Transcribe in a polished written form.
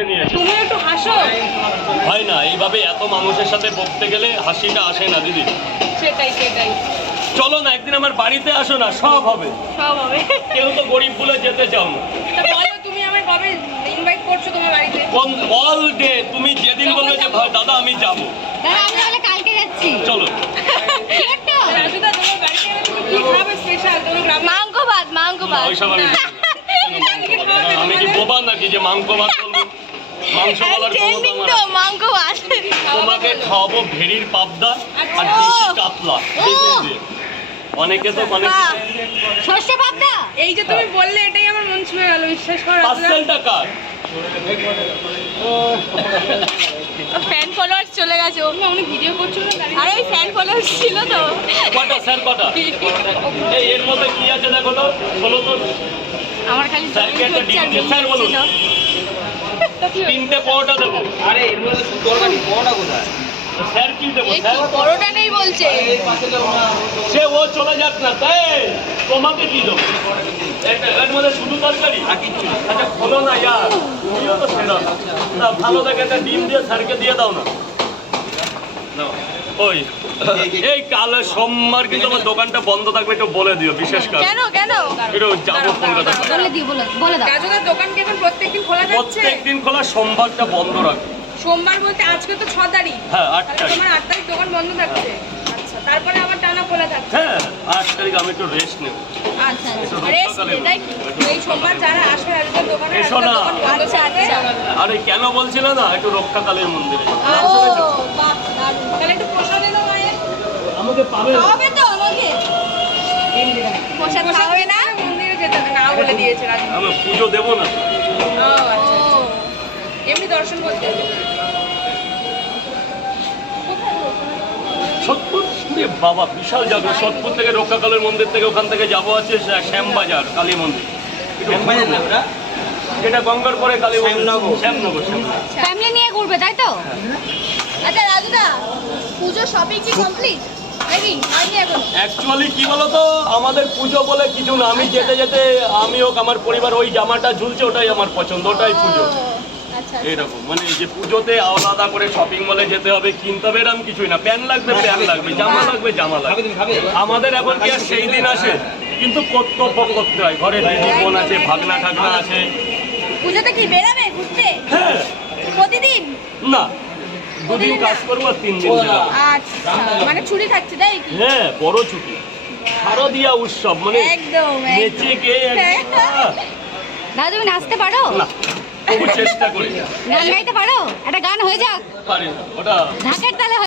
তুমি একটু হাসো। হয় না এইভাবে এত মানুষের সাথে বকতে গেলে হাসিটা আসে না দিদি। সেটাই সেটাই। চলো না একদিন আমার বাড়িতে আসো না, সব হবে। সব হবে। কেউ তো গরিব বলে যেতে চাও না। তা বলো তুমি আমার কবে ইনভাইট করছো তোমার বাড়িতে? অল ডে তুমি যেদিন বলবে যে দাদা আমি যাব। দাদা আমি তাহলে কালকে যাচ্ছি। চলো। রাজুদা তোমার বাড়িতে তুমি কি খাবে স্পেশাল? তোমার গ্রামে মাংস ভাত, মাংস ভাত। ওইসব আমি কি বোবা নাকি যে মাংস ভাত বলবো? মাংস বলার ক্ষমতা আমার তো আছে। মাংস ভাত। তোমাকে খাওয়াবো ভেড়ির পাবদা আর দেশি কাতলা। অনেকে তো মানে সর্ষে পাবদা। এই যে তুমি বললে এটাই আমার মন ছুঁয়ে গেল, বিশ্বাস করো রাজুদা। পার্সেলটা কার? ফ্যান ফলোয়ার্স চলে গেছে। তুমি অনেক ভিডিও করছো না দাঁড়িয়ে? আরে ওই ফ্যান ফলোয়ার্স ছিল তো। কটা স্যার কটা? এই এর মধ্যে কি আছে দেখো তো, বলো তো। আমার খালি স্যারকে একটা ডিম দিয়ে, স্যার বলুন। তিনটে পরোটা দেবো। আরে এর মধ্যে শুধু তরকারি পরোটা কোথায়? স্যার কি দেবো এই স্যার? কি পরোটা নেই বলছে। এই পাশে দেবো না। সে ও চলে যাক না, তাই তোমাকে কি দেবো? এর মধ্যে শুধু তরকারি আর কিচ্ছু না। আচ্ছা খোলো না ইয়ার, তুমিও তো সেরা না। ভালো দেখে একটা ডিম দিয়ে স্যারকে দিয়ে দাও না। নাও। ওই এই কালে সোমবার কিন্তু আমার দোকানটা বন্ধ থাকবে, একটু বলে দিও বিশেষ করে। কেন কেন? একটু যাবো কলকাতা। বলে দিও, বলে দাও। রাজুদার দোকান কি এখন প্রত্যেকদিন খোলা যাচ্ছে? প্রত্যেকদিন খোলা, সোমবারটা বন্ধ রাখবে। সোমবার বলতে আজকে তো 6 তারিখ। হ্যাঁ 8 তাহলে তারিখ। তোমার 8 তারিখ দোকান বন্ধ থাকছে। আচ্ছা, তারপরে আবার টানা খোলা থাকছে। হ্যাঁ 8 তারিখ আমি একটু রেস্ট নেব। আচ্ছা একটু আচ্ছা। রেস্ট রক্ষাকালে তাই কি? এই সোমবার যারা আসবে রাজুদার দোকানে, এসো রাজুদার না। দোকান বন্ধ আচ্ছা, থাকবে। আচ্ছা। আরে কেন বলছিল না একটু রক্ষাকালের মন্দিরে? ও বাহ, দারুণ। তাহলে একটু প্রসাদ এলো মায়ের। আমাকে পাবে না। খাওয়াবে তো আমাকে? প্রসাদ খাওয়াবে না? মন্দিরে যেতে হবে না বলে দিয়েছে রাজু। আমি পুজো দেবো না। ও আচ্ছা। ও এমনি দর্শন করতে হবে। সোদপুর বাবা বিশাল যাবে। সোদপুর থেকে রক্ষাকালের মন্দির থেকে ওখান থেকে যাবো আছে শ্যামবাজার কালী মন্দির। একটু শ্যামবাজার না ওটা? যেটা গঙ্গার পরে কালী মন্দির। শ্যামনগর। শ্যামনগর। ফ্যামিলি নিয়ে ঘুরবে তাই তো? আচ্ছা রাজুদা, পুজো শপিং কি কমপ্লিট নাকি হয়নি এখনো? অ্যাকচুয়ালি কি বলতো, আমাদের পুজো বলে কিছু না। আমি যেতে যেতে আমি হোক আমার পরিবার ওই জামাটা ঝুলছে ওটাই আমার পছন্দ, ওটাই পুজো। আচ্ছা এইরকম মানে এই যে পুজোতে আলাদা করে শপিং মলে যেতে হবে কিনতে হবে এরকম কিছুই না। প্যান্ট লাগবে প্যান্ট লাগবে, জামা লাগবে জামা খাবে লাগবে। তুমি খাবে? আমাদের এখন কি আর সেই দিন আসে? কিন্তু কর্তব্য করতে হয়। ঘরে দিদি বোন আছে, ভাগনা ঠাগনা আছে। পুজোতে কি বেরাবে ঘুরতে হ্যাঁ প্রতিদিন? না, দুদিন কাজ করবো আর 3 দিন বেরোবো। আচ্ছা, মানে ছুটি থাকছে তাই কি? হ্যাঁ বড় ছুটি, শারদীয়া উৎসব মানে একদম নেচে গে দাদা তুমি নাচতে পারো? না তবু চেষ্টা করি। গান গাইতে পারো? একটা গান হয়ে যাক, পারি না ওটা ঢাকের তালে